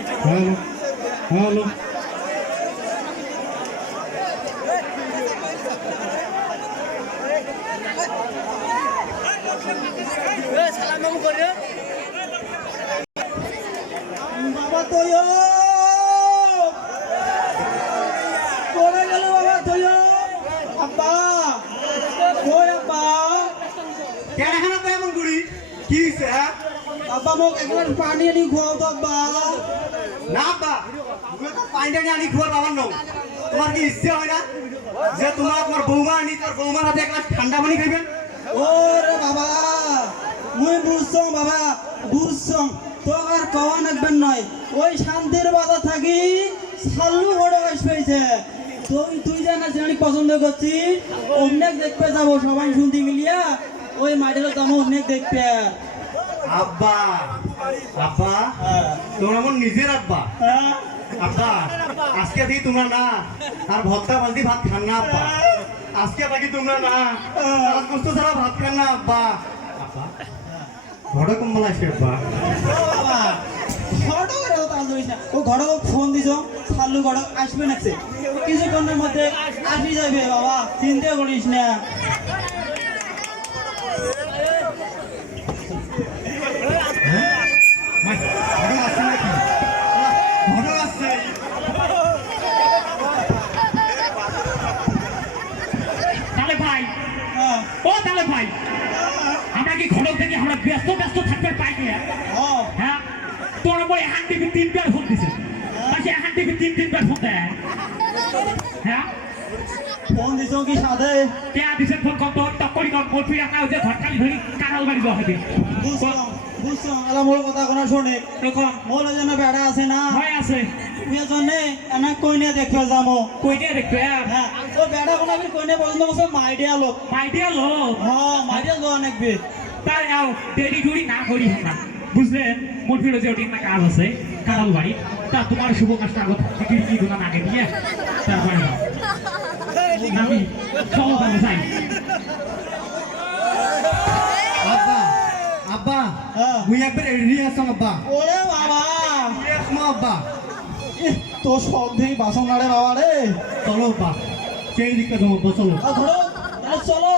Hello hello বাবা তৈয় করে গেল বাবা তৈয় আব্বা কই আব্বা কেন এমন করি কি হ্যাঁ? আব্বা মোক একবার পানি আনি খুয়াও তো আব্বা না আব্বা তুমি তো পানিটা নিয়ে আনি খোয়ার বাবার নও তোমার কি ইচ্ছে হয় না? যে তোমার তোমার বৌমা আনি তোর বৌমার হাতে এক গ্লাস ঠান্ডা পানি খাইবেন ওরে বাবা মুই বুঝছং বাবা বুঝছং তো আর কওয়া নাকবেন নয় ওই শান্তির বাজার থাকি সাল্লু বড় বয়স পেয়েছে তুই তুই জানা জানি পছন্দ করছিস অনেক দেখতে যাব সবাই শুনতে মিলিয়া। ওই মাটির দামও অনেক দেখতে আব্বা। আব্বা? তোমরা আমার নিজের আব্বা? আব্বা, আজকে থেকে তোমরা না, আর ভর্তা বালতি ভাত খান না আব্বা। আজকে বাকি তোমরা না কষ্ট ছাড়া ভাত খান না আব্বা। আব্বা ঘরে কম্বল আসবে আব্বা? ফোন দিছ সাল্লু ঘরে আসবে নাকছে কিছুক্ষণের মধ্যে আসি যাবে বাবা, চিন্তা করিস না ভাই, ঘরে আসছে নাকি ঘরে আসছে তাহলে ভাই হ্যাঁ তাহলে ভাই আমরা কি ঘর থেকে আমরা ব্যস্ত ব্যস্ত থাকতে পাই না? হ্যাঁ। তোর নম্বর এখান টিভি তিনবার ফোন দিছে। তাই এখান টিভি তিন তিনবার ফোন দেয়। হ্যাঁ? ফোন দিছ কি সাধে কে দিছে ফোন? কত? টক্করি আমরা ঘরকালি ধরি কানাল বাড়ি হবে। বুঝছ বুঝছ এলা মোর কথা কোনো শোনে। এরকম মোর জন্য বেড়া আছে না। হয় আছে? এনা কইনে দেখবে যাব কই দেখবে? হ্যাঁ ও বেড়া কোনো আমি কইনে পছন্দ করছে মাইডিয়া লোক। মাইডিয়া লোক? হ্যাঁ মাইডিয়া লোক অনেকবে তাই আও দেরি ডুরি না করি না বুঝলেন মোট ফিরে যে ওটি একটা কাজ আছে তা তোমার শুভ কাজটা আগত কি কি দোকান আগে দিয়ে। তারপরে আমি চলো তাহলে যাই। মুই একবার রেডি আছো আব্বা। ওরে বাবা। এসমো আব্বা। সব থেকে বাসন আরে বাবা রে। চলো আব্বা সেই দিকে তোমার চলো। ধরো চলো।